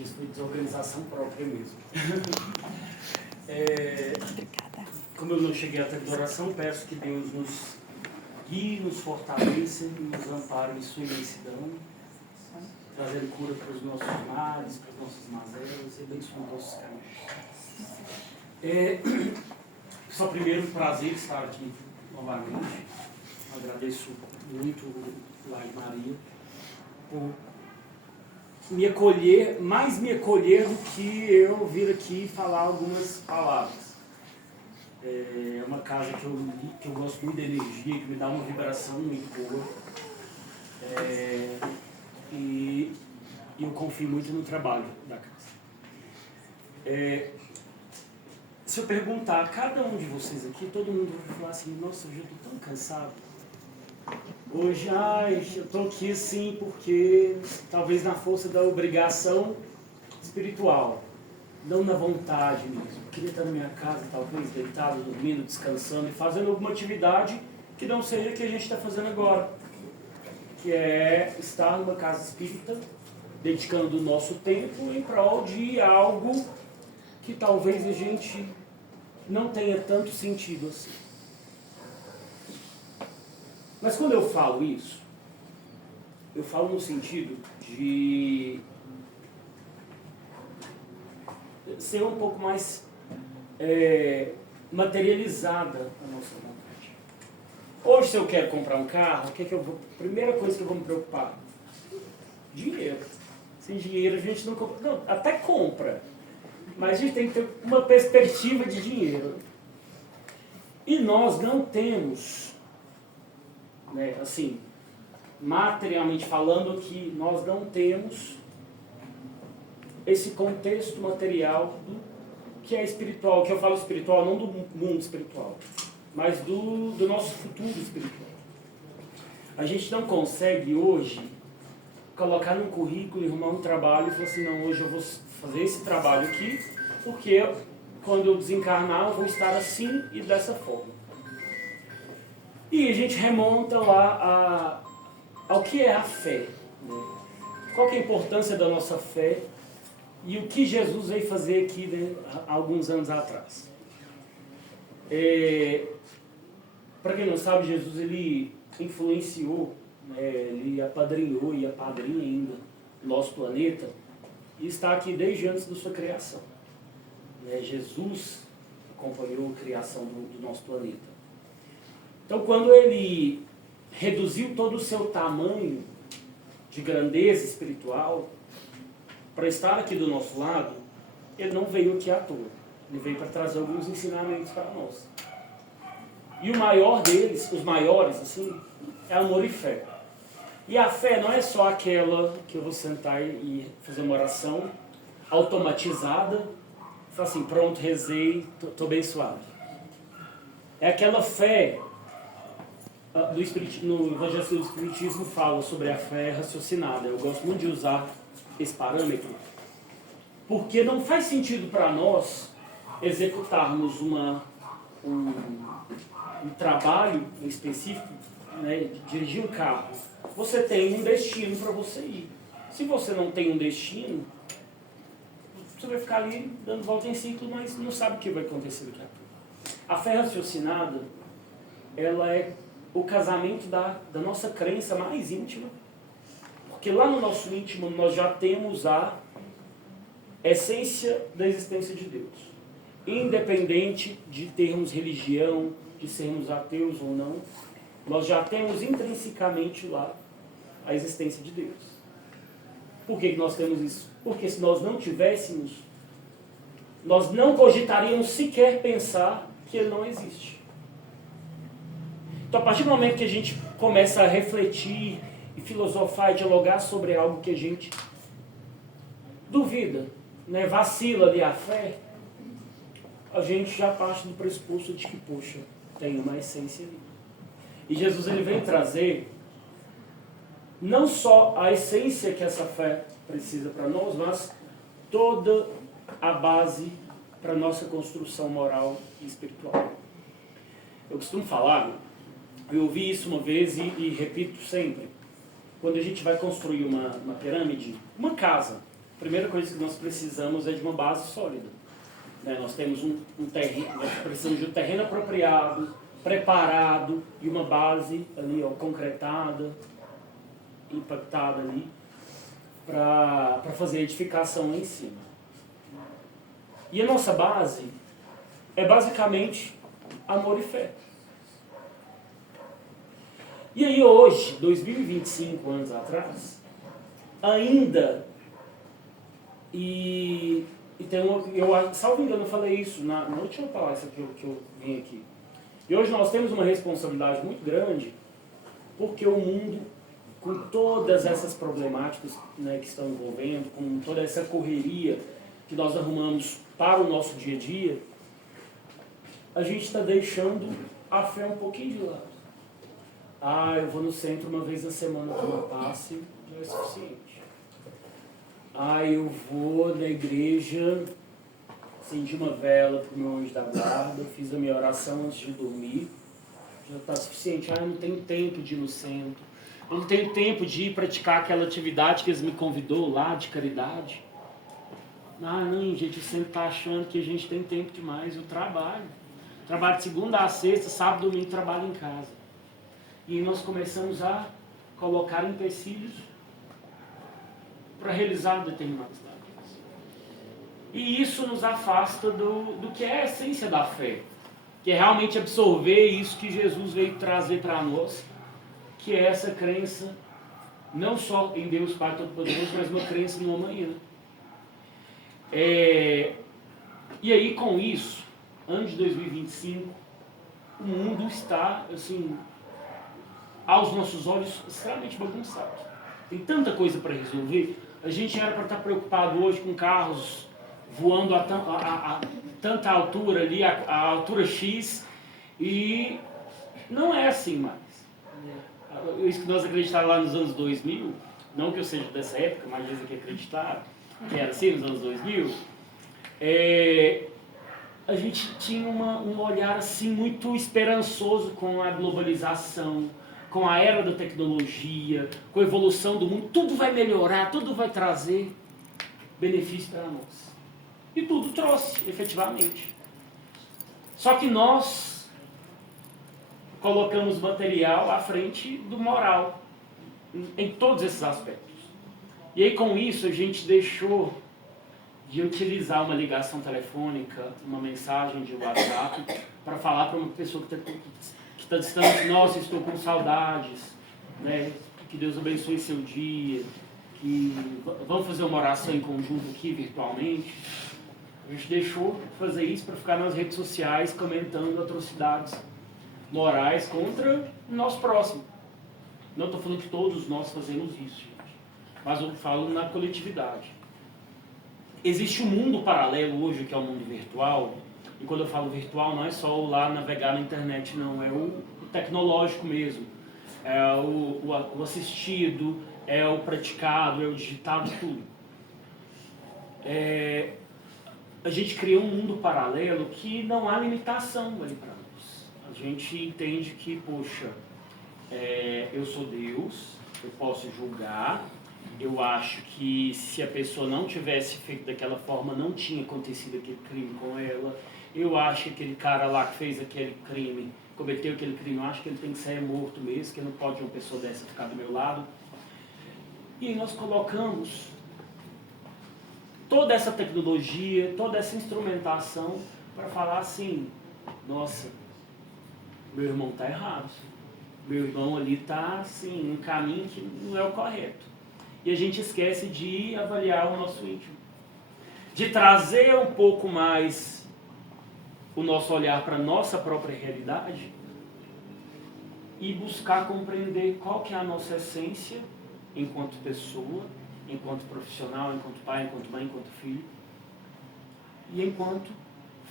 dias foi desorganização própria mesmo. Como eu não cheguei até a oração, peço que Deus nos guie, nos fortaleça e nos ampare em sua imensidão, trazendo cura para os nossos males, para as nossas mazelas e abençoando os nossos caminhos. Só primeiro, um prazer estar aqui novamente. Agradeço muito Lai Maria por me acolher, mais me acolher do que eu vir aqui falar algumas palavras. É uma casa que eu gosto muito da energia, que me dá uma vibração muito boa. E eu confio muito no trabalho da casa. Se eu perguntar a cada um de vocês aqui, todo mundo vai falar assim: nossa, eu já estou tão cansado. Hoje, eu estou aqui assim porque talvez na força da obrigação espiritual, não na vontade mesmo. Eu queria estar na minha casa, talvez deitado, dormindo, descansando e fazendo alguma atividade que não seja a que a gente está fazendo agora, que é estar numa casa espírita, dedicando o nosso tempo em prol de algo que talvez a gente não tenha tanto sentido assim. Mas quando eu falo isso, eu falo no sentido de ser um pouco mais materializada a nossa vontade. Hoje, se eu quero comprar um carro, primeira coisa que eu vou me preocupar? Dinheiro. Sem dinheiro a gente não compra. Não, até compra. Mas a gente tem que ter uma perspectiva de dinheiro. E nós não temos, assim, materialmente falando, que nós não temos esse contexto material do que é espiritual, que eu falo espiritual não do mundo espiritual, mas do nosso futuro espiritual. A gente não consegue hoje colocar num currículo e arrumar um trabalho e falar assim: não, hoje eu vou fazer esse trabalho aqui, porque quando eu desencarnar eu vou estar assim e dessa forma. E a gente remonta lá ao que é a fé, né? Qual que é a importância da nossa fé e o que Jesus veio fazer aqui, né, há alguns anos atrás. Para quem não sabe, Jesus ele influenciou, ele apadrinhou e apadrinha ainda o nosso planeta e está aqui desde antes da sua criação. Jesus acompanhou a criação do nosso planeta. Então, quando ele reduziu todo o seu tamanho de grandeza espiritual para estar aqui do nosso lado, ele não veio aqui à toa. Ele veio para trazer alguns ensinamentos para nós. E o maior deles, os maiores, assim, é amor e fé. E a fé não é só aquela que eu vou sentar e fazer uma oração automatizada, falar assim: pronto, rezei, estou abençoado. É aquela fé. No Evangelho do Espiritismo fala sobre a fé raciocinada. Eu gosto muito de usar esse parâmetro, porque não faz sentido para nós executarmos um trabalho específico, de dirigir um carro. Você tem um destino para você ir. Se você não tem um destino, você vai ficar ali dando volta em ciclo, mas não sabe o que vai acontecer daqui a pouco. A fé raciocinada, ela é o casamento da nossa crença mais íntima, porque lá no nosso íntimo nós já temos a essência da existência de Deus, independente de termos religião, de sermos ateus ou não, nós já temos intrinsecamente lá a existência de Deus. Por que nós temos isso? Porque se nós não tivéssemos, nós não cogitaríamos sequer pensar que Ele não existe. Então, a partir do momento que a gente começa a refletir e filosofar e dialogar sobre algo que a gente duvida, vacila ali a fé, a gente já parte do pressuposto de que, poxa, tem uma essência ali. E Jesus ele vem trazer não só a essência que essa fé precisa para nós, mas toda a base para a nossa construção moral e espiritual. Eu costumo falar, eu ouvi isso uma vez e repito sempre, quando a gente vai construir uma pirâmide, uma casa, a primeira coisa que nós precisamos é de uma base sólida. Né? Nós temos um terreno, nós precisamos de um terreno apropriado, preparado e uma base ali, ó, concretada, impactada ali, para fazer a edificação lá em cima. E a nossa base é basicamente amor e fé. E aí hoje, 2025 anos atrás, ainda, e tem eu salvo engano, eu falei isso na última palestra que eu vim aqui. E hoje nós temos uma responsabilidade muito grande, porque o mundo, com todas essas problemáticas, né, que estão envolvendo, com toda essa correria que nós arrumamos para o nosso dia a dia, a gente está deixando a fé um pouquinho de lado. Eu vou no centro uma vez na semana tomar passe, já é suficiente. Eu vou na igreja, acendi uma vela para o meu anjo da guarda, fiz a minha oração antes de dormir, já está suficiente. Eu não tenho tempo de ir no centro, eu não tenho tempo de ir praticar aquela atividade que eles me convidou lá de caridade. Não, gente, o centro está achando que a gente tem tempo demais. Eu trabalho de segunda a sexta, sábado e domingo trabalho em casa. E nós começamos a colocar empecilhos para realizar determinadas tarefas. E isso nos afasta do que é a essência da fé, que é realmente absorver isso que Jesus veio trazer para nós, que é essa crença, não só em Deus Pai Todo-Poderoso, mas uma crença no amanhã. E aí, com isso, ano de 2025, o mundo está, assim, aos nossos olhos, extremamente bagunçado. Tem tanta coisa para resolver. A gente era para estar preocupado hoje com carros voando a tanta altura ali, a altura X, e não é assim mais. Isso que nós acreditávamos lá nos anos 2000, não que eu seja dessa época, mas dizem que acreditaram, que era assim nos anos 2000, a gente tinha um olhar assim muito esperançoso com a globalização, com a era da tecnologia, com a evolução do mundo. Tudo vai melhorar, tudo vai trazer benefício para nós. E tudo trouxe, efetivamente. Só que nós colocamos material à frente do moral, em todos esses aspectos. E aí, com isso, a gente deixou de utilizar uma ligação telefônica, uma mensagem de WhatsApp, para falar para uma pessoa que está distante. Nossa, estou com saudades, né? Que Deus abençoe seu dia, que vamos fazer uma oração em conjunto aqui, virtualmente. A gente deixou de fazer isso para ficar nas redes sociais comentando atrocidades morais contra o nosso próximo. Não estou falando que todos nós fazemos isso, gente, mas eu falo na coletividade. Existe um mundo paralelo hoje, que é o mundo virtual, e quando eu falo virtual não é só o lá navegar na internet, não, é o tecnológico mesmo, é o assistido, é o praticado, é o digitado, tudo. A gente cria um mundo paralelo que não há limitação ali para nós. A gente entende que, poxa, eu sou Deus, eu posso julgar. Eu acho que se a pessoa não tivesse feito daquela forma, não tinha acontecido aquele crime com ela. Eu acho que aquele cara lá que fez aquele crime, cometeu aquele crime, eu acho que ele tem que ser morto mesmo, que não pode uma pessoa dessa ficar do meu lado. E aí nós colocamos toda essa tecnologia, toda essa instrumentação para falar assim, nossa, meu irmão está errado. Meu irmão ali está assim, um caminho que não é o correto. E a gente esquece de avaliar o nosso íntimo, de trazer um pouco mais o nosso olhar para a nossa própria realidade e buscar compreender qual que é a nossa essência enquanto pessoa, enquanto profissional, enquanto pai, enquanto mãe, enquanto filho, e enquanto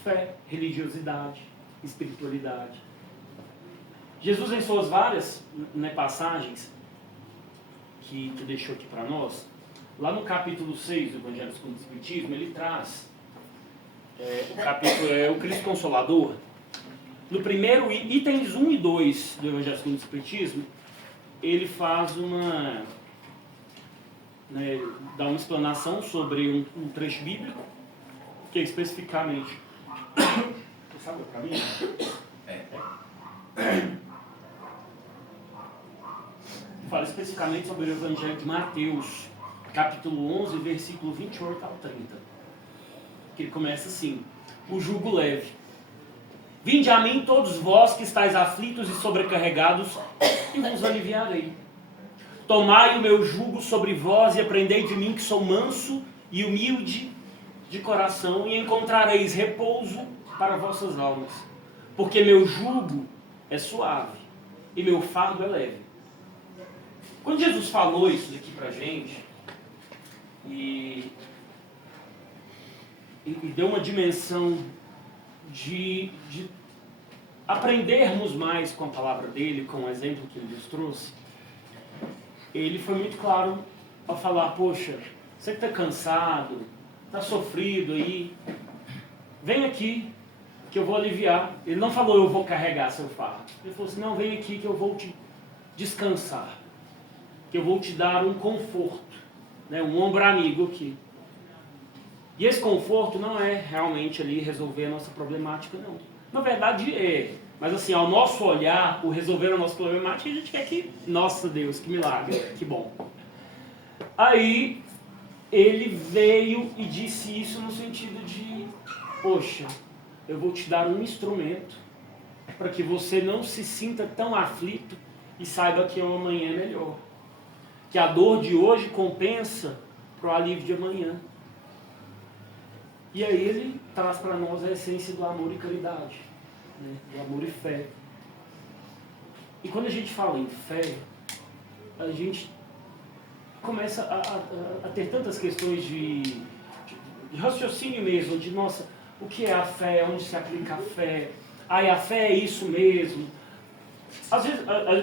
fé, religiosidade, espiritualidade. Jesus, em suas várias passagens que deixou aqui para nós, lá no capítulo 6 do Evangelho segundo o Espiritismo, ele traz, o capítulo é o Cristo Consolador. No primeiro, itens 1 e 2 do Evangelho segundo o Espiritismo, ele faz né, dar uma explanação sobre um trecho bíblico, que é especificamente... Você sabe para mim? Fala especificamente sobre o Evangelho de Mateus, capítulo 11, versículo 28 ao 30. Que ele começa assim: o jugo leve. Vinde a mim todos vós que estáis aflitos e sobrecarregados, e vos aliviarei. Tomai o meu jugo sobre vós e aprendei de mim, que sou manso e humilde de coração, e encontrareis repouso para vossas almas. Porque meu jugo é suave e meu fardo é leve. Quando Jesus falou isso daqui pra gente, e deu uma dimensão de aprendermos mais com a palavra dele, com o exemplo que ele nos trouxe, ele foi muito claro ao falar: poxa, você que está cansado, está sofrido aí, vem aqui que eu vou aliviar. Ele não falou: eu vou carregar seu fardo. Ele falou assim: não, vem aqui que eu vou te descansar, que eu vou te dar um conforto, né, um ombro amigo aqui. E esse conforto não é realmente ali resolver a nossa problemática, não. Na verdade é, mas assim, ao nosso olhar, por resolver a nossa problemática, a gente quer que, nossa Deus, que milagre, que bom. Aí ele veio e disse isso no sentido de: poxa, eu vou te dar um instrumento para que você não se sinta tão aflito e saiba que o amanhã é melhor. Que a dor de hoje compensa para o alívio de amanhã. E aí ele traz para nós a essência do amor e caridade, né? Do amor e fé. E quando a gente fala em fé, a gente começa a ter tantas questões de raciocínio mesmo, de nossa, o que é a fé, onde se aplica a fé, a fé é isso mesmo. Às vezes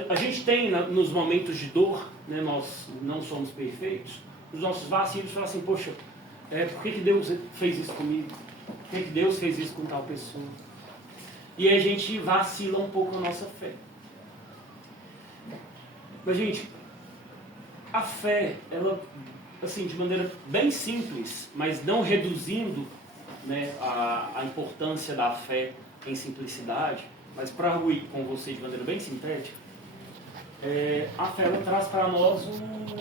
a gente tem nos momentos de dor, né, nós não somos perfeitos, os nossos vacilos falam assim: poxa, por que Deus fez isso comigo? Por que Deus fez isso com tal pessoa? E aí a gente vacila um pouco a nossa fé. Mas, gente, a fé, ela, assim, de maneira bem simples, mas não reduzindo, né, a importância da fé em simplicidade, mas para arguir com você de maneira bem sintética, a fé ela traz para nós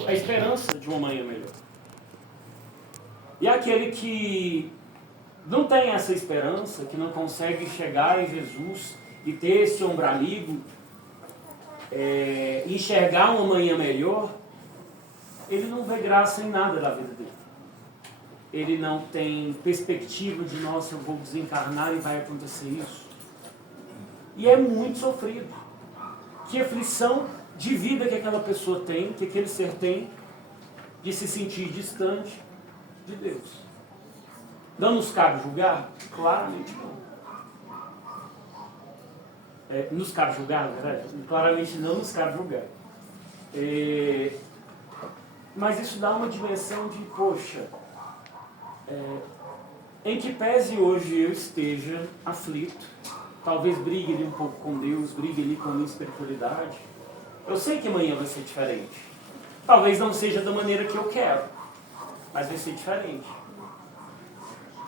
a esperança de uma manhã melhor. E aquele que não tem essa esperança, que não consegue chegar em Jesus e ter esse ombro amigo, enxergar uma manhã melhor, ele não vê graça em nada da vida dele. Ele não tem perspectiva de: nossa, eu vou desencarnar e vai acontecer isso. E é muito sofrido. Que aflição de vida que aquela pessoa tem, que aquele ser tem, de se sentir distante de Deus. Não nos cabe julgar? Claramente não. Nos cabe julgar, na verdade? Claramente não nos cabe julgar. Mas isso dá uma dimensão de: poxa, em que pese hoje eu esteja aflito, talvez brigue ali um pouco com Deus, brigue ali com a minha espiritualidade, eu sei que amanhã vai ser diferente. Talvez não seja da maneira que eu quero, mas vai ser diferente.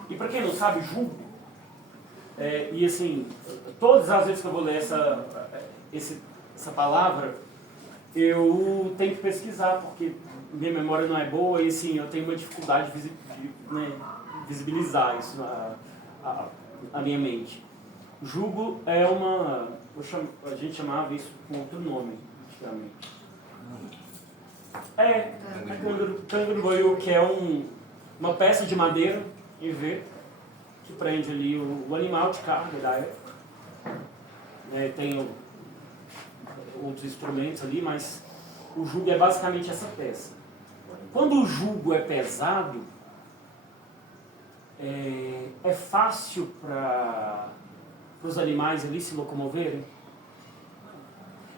E para quem não sabe, jugo, e assim, todas as vezes que eu vou ler essa palavra, eu tenho que pesquisar, porque minha memória não é boa e assim, eu tenho uma dificuldade de visibilizar isso na minha mente. Jugo é a gente chamava isso com outro nome, antigamente. Canguru, que é uma peça de madeira em V, que prende ali o animal de carga da época. Tem outros instrumentos ali, mas o jugo é basicamente essa peça. Quando o jugo é pesado, é fácil para os animais ali se locomoverem.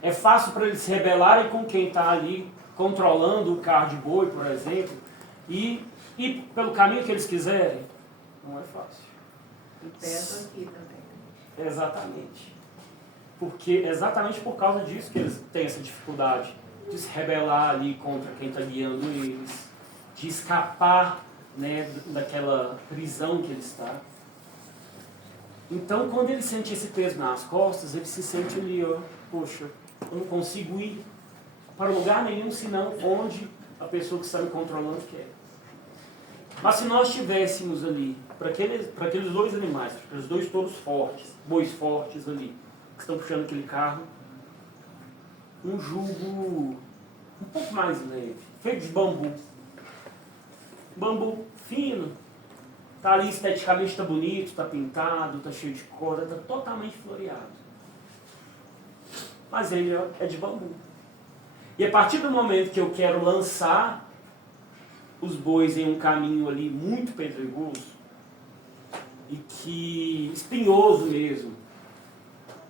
É fácil para eles se rebelarem com quem está ali controlando o carro de boi, por exemplo, e ir pelo caminho que eles quiserem. Não é fácil. E pesa aqui também. Exatamente. Exatamente por causa disso que eles têm essa dificuldade de se rebelar ali contra quem está guiando eles. de escapar, né, daquela prisão que ele está. Então, quando ele sente esse peso nas costas, ele se sente ali, ó, poxa, eu não consigo ir para lugar nenhum, senão onde a pessoa que está me controlando quer. Mas se nós tivéssemos ali, para aqueles dois animais, para os dois touros fortes, bois fortes ali, que estão puxando aquele carro, um jugo um pouco mais leve, feito de bambu. Bambu fino, tá ali esteticamente, tá bonito, tá pintado, tá cheio de corda, tá totalmente floreado. Mas ele é de bambu. E a partir do momento que eu quero lançar os bois em um caminho ali muito pedregoso, e que espinhoso mesmo,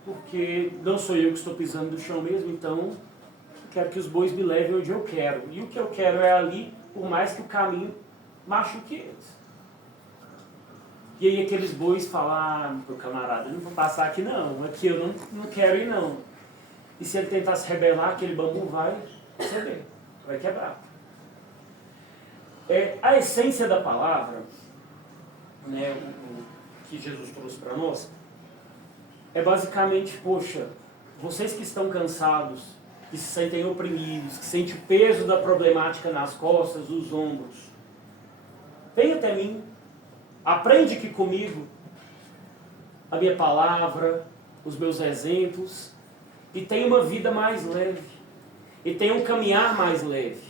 porque não sou eu que estou pisando no chão mesmo, então eu quero que os bois me levem onde eu quero. E o que eu quero é ali, por mais que o caminho machuque eles. E aí aqueles bois falam pro camarada, eu não vou passar aqui não, aqui eu não quero ir não. E se ele tentar se rebelar, aquele bambu vai ceder, vai quebrar. A essência da palavra, né, o que Jesus trouxe para nós, é basicamente, poxa, vocês que estão cansados, que se sentem oprimidos, que sentem o peso da problemática nas costas, nos ombros, vem até mim, aprende aqui comigo a minha palavra, os meus exemplos, e tenha uma vida mais leve, e tenha um caminhar mais leve.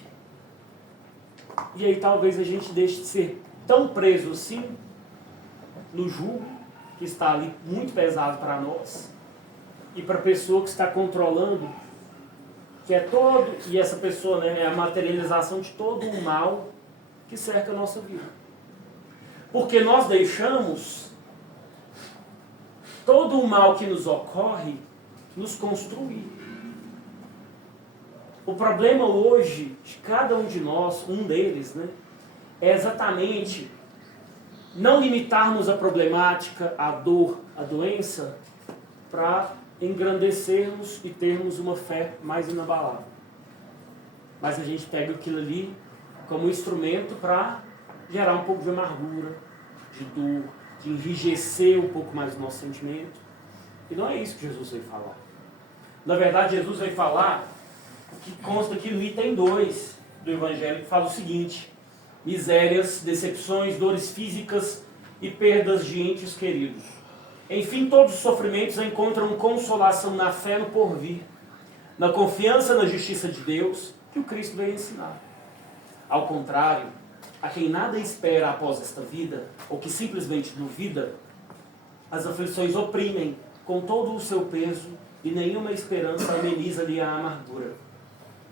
E aí talvez a gente deixe de ser tão preso assim no jugo, que está ali muito pesado para nós, e para a pessoa que está controlando, que é todo, e essa pessoa, né, é a materialização de todo o mal que cerca a nossa vida. Porque nós deixamos todo o mal que nos ocorre nos construir. O problema hoje de cada um de nós, um deles, né, é exatamente não limitarmos a problemática, a dor, a doença, para engrandecermos e termos uma fé mais inabalável. Mas a gente pega aquilo ali como instrumento para gerar um pouco de amargura, de dor, de enrijecer um pouco mais o nosso sentimento. E não é isso que Jesus veio falar. Na verdade, Jesus veio falar o que consta aqui no item 2 do Evangelho, que fala o seguinte: misérias, decepções, dores físicas e perdas de entes queridos. Enfim, todos os sofrimentos encontram consolação na fé no porvir, na confiança na justiça de Deus, que o Cristo veio ensinar. Ao contrário, a quem nada espera após esta vida, ou que simplesmente duvida, as aflições oprimem com todo o seu peso e nenhuma esperança ameniza-lhe a amargura.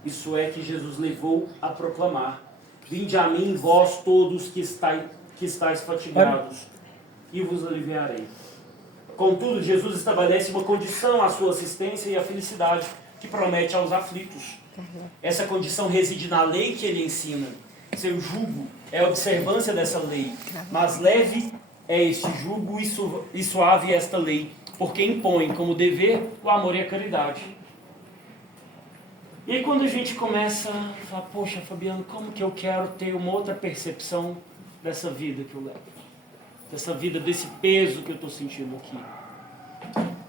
Isso é que Jesus levou a proclamar: vinde a mim, vós todos que estáis fatigados, e vos aliviarei. Contudo, Jesus estabelece uma condição à sua assistência e à felicidade que promete aos aflitos. Essa condição reside na lei que ele ensina. Seu jugo é a observância dessa lei, mas leve é este jugo e suave esta lei, porque impõe como dever o amor e a caridade. E aí quando a gente começa a falar, poxa, Fabiano, como que eu quero ter uma outra percepção dessa vida que eu levo? Dessa vida, desse peso que eu estou sentindo aqui.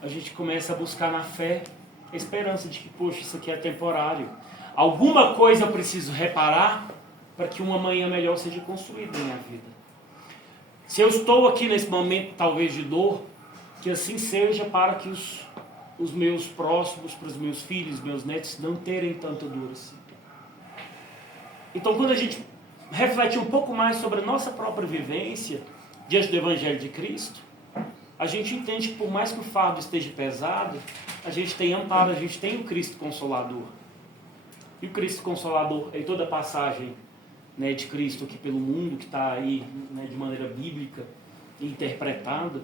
A gente começa a buscar na fé a esperança de que, poxa, isso aqui é temporário. Alguma coisa eu preciso reparar para que uma manhã melhor seja construída na minha vida. Se eu estou aqui nesse momento, talvez, de dor, que assim seja para que os meus próximos, para os meus filhos, meus netos, não terem tanta dor assim. Então, quando a gente reflete um pouco mais sobre a nossa própria vivência diante do Evangelho de Cristo, a gente entende que por mais que o fardo esteja pesado, a gente tem amparo, a gente tem o Cristo Consolador. E o Cristo Consolador, em toda a passagem, né, de Cristo aqui pelo mundo, que está aí, né, de maneira bíblica interpretada,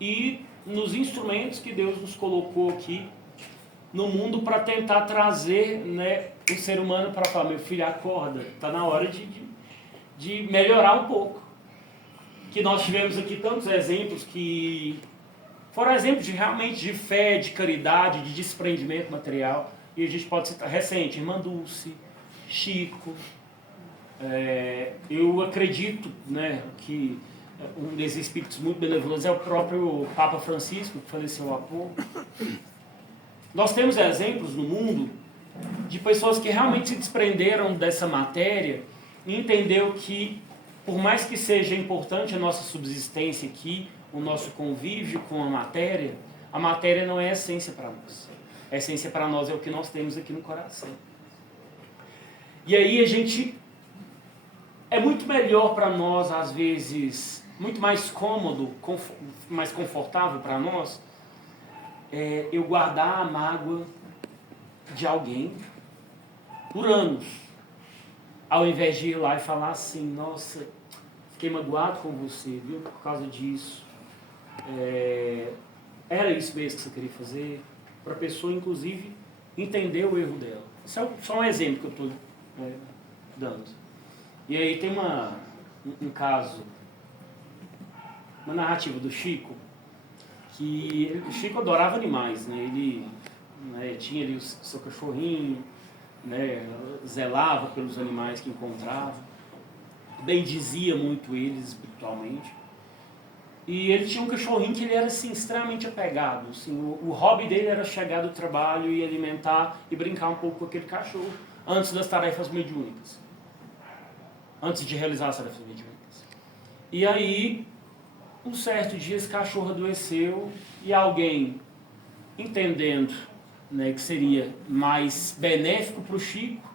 e nos instrumentos que Deus nos colocou aqui no mundo para tentar trazer, né, o ser humano para falar, meu filho, acorda, está na hora de melhorar um pouco. Que nós tivemos aqui tantos exemplos que foram exemplos realmente de fé, de caridade, de desprendimento material. E a gente pode citar recente, irmã Dulce, Chico. Eu acredito, né, que um desses espíritos muito benevolentes é o próprio Papa Francisco, que faleceu há pouco. Nós temos exemplos no mundo de pessoas que realmente se desprenderam dessa matéria e entendeu que, por mais que seja importante a nossa subsistência aqui, o nosso convívio com a matéria não é a essência para nós. A essência para nós é o que nós temos aqui no coração. E aí é muito melhor para nós, às vezes, muito mais cômodo, mais confortável para nós, eu guardar a mágoa de alguém por anos, ao invés de ir lá e falar assim: nossa, fiquei magoado com você, viu, por causa disso. Era isso mesmo que você queria fazer? Para a pessoa, inclusive, entender o erro dela. Isso é só um exemplo que eu estou dando. E aí tem um caso, uma narrativa do Chico, que o Chico adorava animais, né? Ele tinha ali o seu cachorrinho, né? Zelava pelos animais que encontrava, bendizia muito eles espiritualmente. E ele tinha um cachorrinho que ele era assim, extremamente apegado. Assim, o hobby dele era chegar do trabalho e alimentar e brincar um pouco com aquele cachorro antes das tarefas mediúnicas. Antes de realizar as tarefas mediúnicas. E aí, um certo dia, esse cachorro adoeceu e alguém, entendendo, né, que seria mais benéfico para o Chico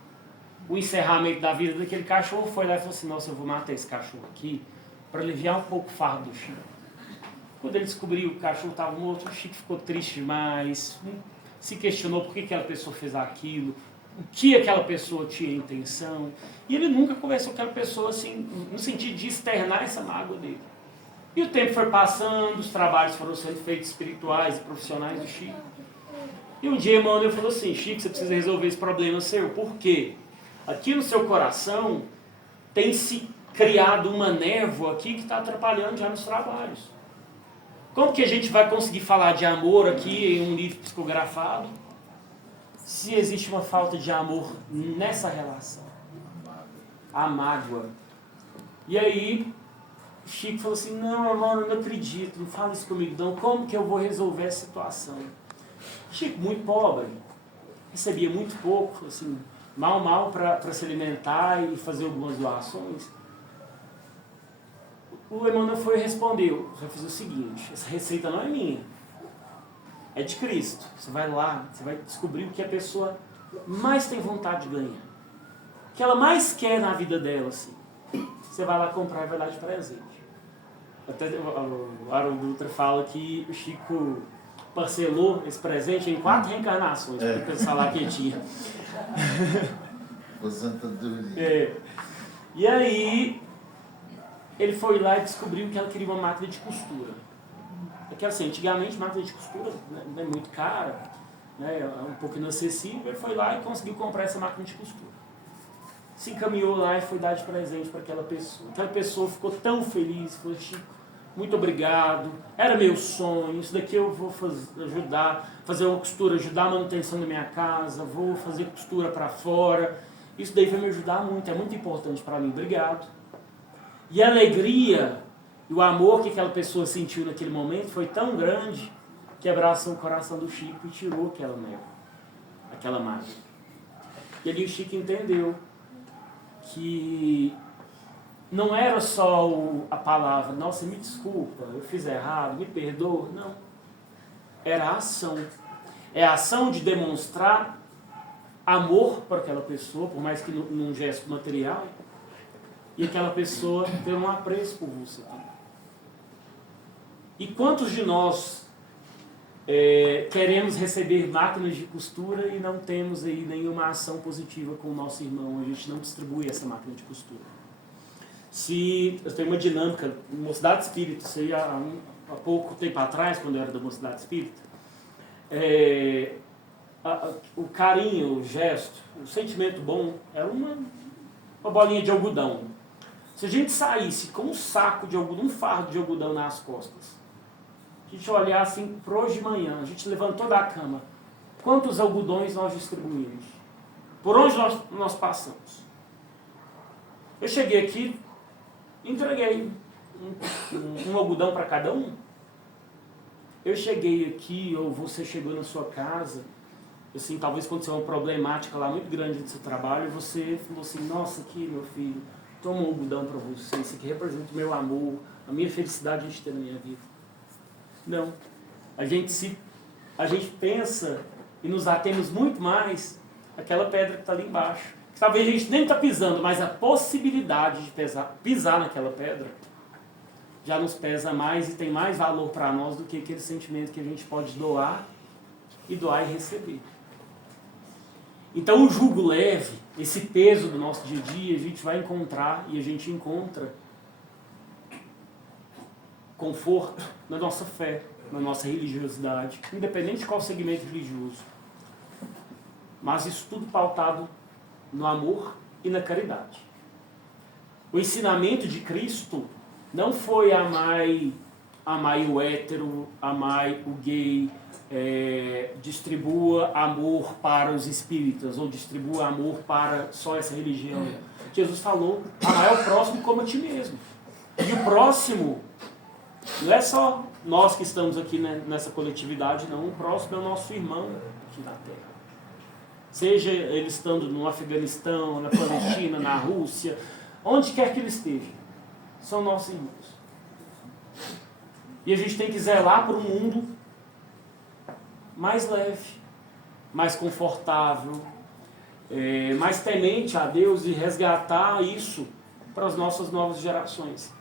o encerramento da vida daquele cachorro, foi lá e falou assim: nossa, eu vou matar esse cachorro aqui para aliviar um pouco o fardo do Chico. Quando ele descobriu que o cachorro estava morto, o Chico ficou triste demais, se questionou por que aquela pessoa fez aquilo, o que aquela pessoa tinha intenção, e ele nunca conversou com aquela pessoa assim, no sentido de externar essa mágoa dele. E o tempo foi passando, os trabalhos foram sendo feitos espirituais e profissionais do Chico. E um dia Emmanuel falou assim: Chico, você precisa resolver esse problema seu. Por quê? Aqui no seu coração tem se criado uma névoa aqui que está atrapalhando já nos trabalhos. Como que a gente vai conseguir falar de amor aqui em um livro psicografado se existe uma falta de amor nessa relação? A mágoa. E aí Chico falou assim: não, mano, eu não acredito, não fala isso comigo não, como que eu vou resolver essa situação? Chico, muito pobre, recebia muito pouco, assim, mal para se alimentar e fazer algumas doações. O Emmanuel foi e respondeu: você vai fazer o seguinte, essa receita não é minha, é de Cristo. Você vai lá, você vai descobrir o que a pessoa mais tem vontade de ganhar, o que ela mais quer na vida dela, assim. Você vai lá comprar e vai dar de presente. Até o Haroldo Dutra fala que o Chico parcelou esse presente em 4 reencarnações, para pensar lá que ele tinha. E aí ele foi lá e descobriu que ela queria uma máquina de costura. Porque assim, antigamente máquina de costura, né, não é muito cara, né, é um pouco inacessível. Ele foi lá e conseguiu comprar essa máquina de costura. Se encaminhou lá e foi dar de presente para aquela pessoa. Aquela pessoa ficou tão feliz, falou: Chico, muito obrigado, era meu sonho, isso daqui eu vou ajudar, fazer uma costura, ajudar a manutenção da minha casa, vou fazer costura para fora, isso daí vai me ajudar muito, é muito importante para mim, obrigado. E a alegria e o amor que aquela pessoa sentiu naquele momento foi tão grande que abraçou o coração do Chico e tirou aquela névoa, aquela mágoa. E ali o Chico entendeu que não era só a palavra: nossa, me desculpa, eu fiz errado, me perdoa. Não. Era a ação. É a ação de demonstrar amor para aquela pessoa, por mais que num gesto material, e aquela pessoa ter um apreço por você. E quantos de nós queremos receber máquinas de costura e não temos aí nenhuma ação positiva com o nosso irmão? A gente não distribui essa máquina de costura. Se eu tenho uma dinâmica, Mocidade Espírita, isso aí há pouco tempo atrás, quando eu era da Mocidade Espírita, o carinho, o gesto, o sentimento bom era uma bolinha de algodão. Se a gente saísse com um saco de algodão, um fardo de algodão nas costas, a gente olhasse assim, para hoje de manhã, a gente levantou da cama, quantos algodões nós distribuímos? por onde nós passamos. Eu cheguei aqui, entreguei um algodão para cada um. Eu cheguei aqui, ou você chegou na sua casa, assim, talvez aconteceu uma problemática lá muito grande do seu trabalho, e você falou assim, nossa, aqui, meu filho, toma um algodão para você, isso aqui representa o meu amor, a minha felicidade de ter na minha vida. Não. A gente pensa e nos atemos muito mais àquela pedra que está ali embaixo. Que talvez a gente nem está pisando, mas a possibilidade de pisar naquela pedra já nos pesa mais e tem mais valor para nós do que aquele sentimento que a gente pode doar e receber. Então o jugo leve, esse peso do nosso dia a dia, a gente vai encontrar e a gente encontra conforto na nossa fé, na nossa religiosidade, independente de qual segmento religioso. Mas isso tudo pautado no amor e na caridade. O ensinamento de Cristo não foi amai o hétero, amai o gay, distribua amor para os espíritas, ou distribua amor para só essa religião. Jesus falou, amai o próximo como a ti mesmo. E o próximo não é só nós que estamos aqui nessa coletividade, não. O próximo é o nosso irmão aqui na Terra. Seja ele estando no Afeganistão, na Palestina, na Rússia, onde quer que ele esteja. São nossos irmãos. E a gente tem que zelar para um mundo mais leve, mais confortável, mais temente a Deus e resgatar isso para as nossas novas gerações.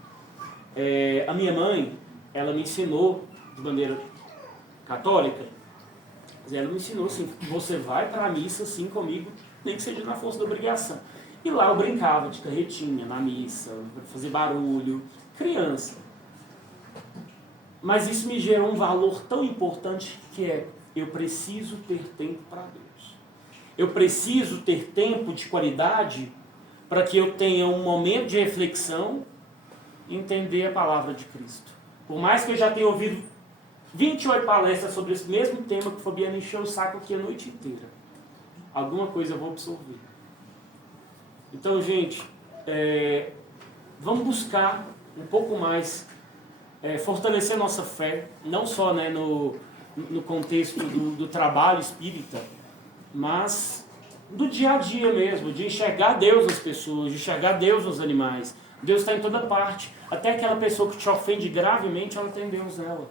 A minha mãe, ela me ensinou de maneira católica, ela me ensinou assim, você vai para a missa assim comigo, nem que seja na força da obrigação. E lá eu brincava de carretinha na missa, fazer barulho, criança. Mas isso me gerou um valor tão importante que eu preciso ter tempo para Deus. Eu preciso ter tempo de qualidade para que eu tenha um momento de reflexão e entender a palavra de Cristo. Por mais que eu já tenha ouvido 28 palestras sobre esse mesmo tema que o Fabiano encheu o saco aqui a noite inteira, alguma coisa eu vou absorver. Então, gente, vamos buscar um pouco mais fortalecer nossa fé, não só no contexto do trabalho espírita, mas do dia a dia mesmo, de enxergar Deus nas pessoas, de enxergar Deus nos animais. Deus está em toda parte. Até aquela pessoa que te ofende gravemente, ela tem Deus nela.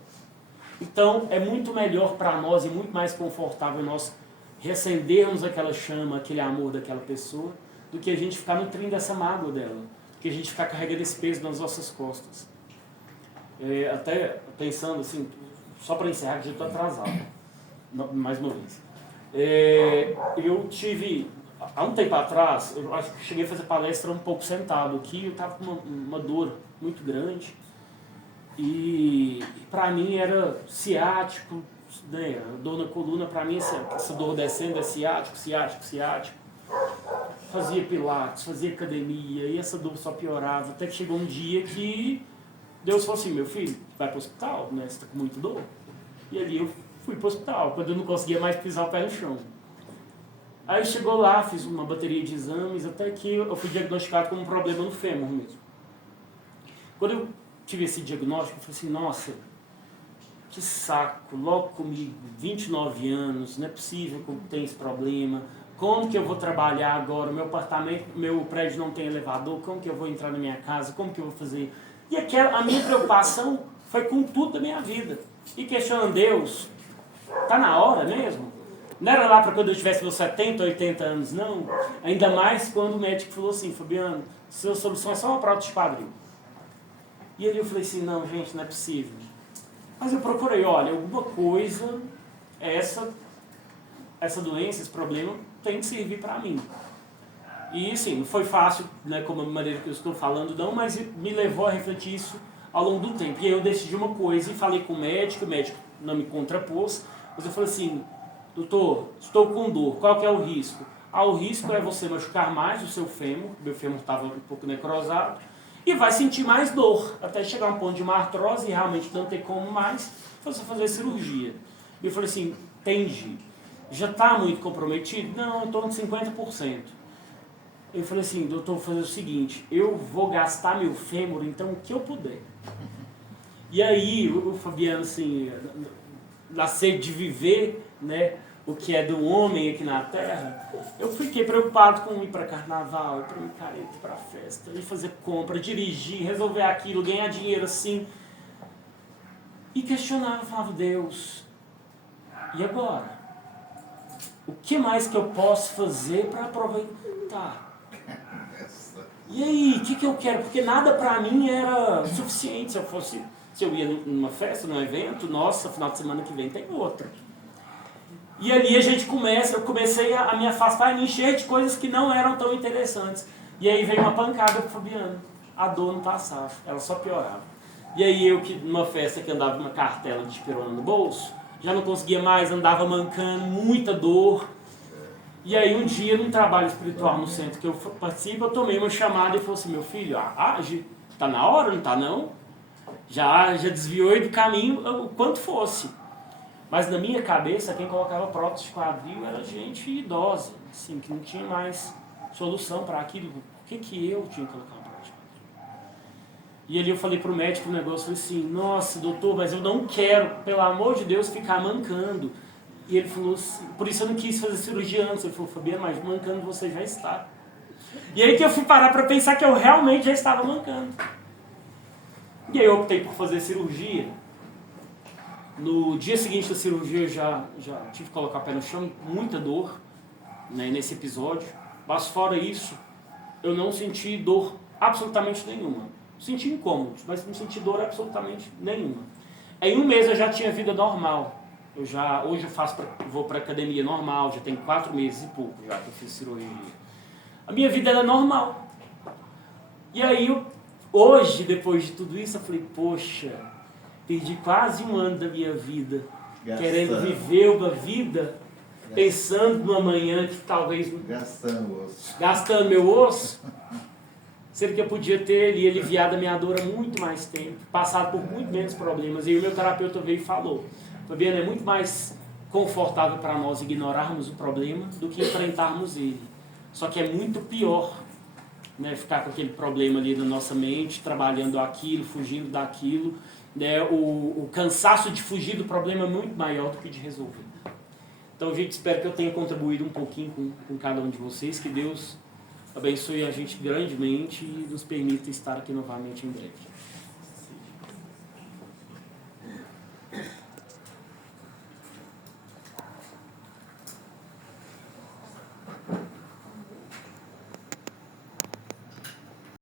Então, é muito melhor para nós e muito mais confortável nós reacendermos aquela chama, aquele amor daquela pessoa, do que a gente ficar nutrindo essa mágoa dela, do que a gente ficar carregando esse peso nas nossas costas. Até pensando assim, só para encerrar, que já estou atrasado, mais uma vez. Eu tive, há um tempo atrás, eu acho que cheguei a fazer palestra um pouco sentado aqui, eu estava com uma dor muito grande, e para mim era ciático, né? Dor na coluna, para mim essa dor descendo é ciático. Fazia pilates, fazia academia, e essa dor só piorava, até que chegou um dia que Deus falou assim, meu filho, vai para o hospital, né? Você está com muito dor. E ali eu fui para o hospital, quando eu não conseguia mais pisar o pé no chão. Aí chegou lá, fiz uma bateria de exames, até que eu fui diagnosticado com um problema no fêmur mesmo. Quando eu tive esse diagnóstico, eu falei assim, nossa, que saco, logo comigo, 29 anos, não é possível que eu tenha esse problema. Como que eu vou trabalhar agora? Meu apartamento, meu prédio não tem elevador, como que eu vou entrar na minha casa? Como que eu vou fazer? E a minha preocupação foi com tudo da minha vida. E questionando Deus, tá na hora mesmo? Não era lá para quando eu tivesse meus 70, 80 anos, não. Ainda mais quando o médico falou assim, Fabiano, sua solução é só uma prótese de quadril. E aí eu falei assim, não, gente, não é possível. Mas eu procurei, olha, alguma coisa, essa doença, esse problema, tem que servir para mim. E assim, não foi fácil, né, como a maneira que eu estou falando, não, mas me levou a refletir isso ao longo do tempo. E aí eu decidi uma coisa e falei com o médico não me contrapôs, mas eu falei assim, doutor, estou com dor, qual que é o risco? O risco é você machucar mais o seu fêmur, meu fêmur estava um pouco necrosado, e vai sentir mais dor, até chegar a um ponto de uma artrose e realmente não ter como mais, você fazer cirurgia. E eu falei assim, entendi. já está muito comprometido? Não, em torno de 50%. Eu falei assim, doutor, vou fazer o seguinte, eu vou gastar meu fêmur, então o que eu puder. E aí, o Fabiano, assim, na sede de viver, né, o que é do homem aqui na Terra, eu fiquei preocupado com ir para carnaval, ir para micareta, ir para festa, ir fazer compra, dirigir, resolver aquilo, ganhar dinheiro assim. E questionava, falava, Deus, e agora? O que mais que eu posso fazer para aproveitar? E aí, o que eu quero? Porque nada para mim era suficiente. Se eu ia numa festa, num evento, nossa, final de semana que vem tem outra. E ali eu comecei a me afastar e me encher de coisas que não eram tão interessantes. E aí veio uma pancada pro Fabiano. A dor não passava, ela só piorava. E aí eu, que numa festa que andava com uma cartela de pirona no bolso, já não conseguia mais, andava mancando, muita dor. E aí um dia, num trabalho espiritual no centro que eu participo, eu tomei uma chamada e falei assim, meu filho, age, tá na hora, não tá não? Já desviou do caminho o quanto fosse. Mas na minha cabeça, quem colocava prótese de quadril era gente idosa, assim, que não tinha mais solução para aquilo. Por que eu tinha que colocar uma prótese de quadril? E ali eu falei pro médico o negócio, falei assim, nossa, doutor, mas eu não quero, pelo amor de Deus, ficar mancando. E ele falou assim, por isso eu não quis fazer cirurgia antes. Ele falou, Fabiano, mas mancando você já está. E aí que eu fui parar para pensar que eu realmente já estava mancando. E aí eu optei por fazer cirurgia. No dia seguinte da cirurgia eu já tive que colocar o pé no chão, muita dor, né, nesse episódio. Mas fora isso, eu não senti dor absolutamente nenhuma. Senti incômodos, mas não senti dor absolutamente nenhuma. Em um mês eu já tinha vida normal. Hoje eu vou para academia normal, já tem 4 meses e pouco já que eu fiz cirurgia. A minha vida era normal. E aí, hoje, depois de tudo isso, eu falei, poxa, perdi quase um ano da minha vida querendo viver uma vida, pensando numa manhã que talvez... Gastando meu osso. Sendo que eu podia ter ali aliviado a minha dor há muito mais tempo, passado por muito menos problemas. E o meu terapeuta veio e falou, Fabiano, é muito mais confortável para nós ignorarmos o problema do que enfrentarmos ele. Só que é muito pior, né, ficar com aquele problema ali na nossa mente, trabalhando aquilo, fugindo daquilo. Né, o cansaço de fugir do problema é muito maior do que de resolver. Então, gente, espero que eu tenha contribuído um pouquinho com cada um de vocês. Que Deus abençoe a gente grandemente e nos permita estar aqui novamente em breve.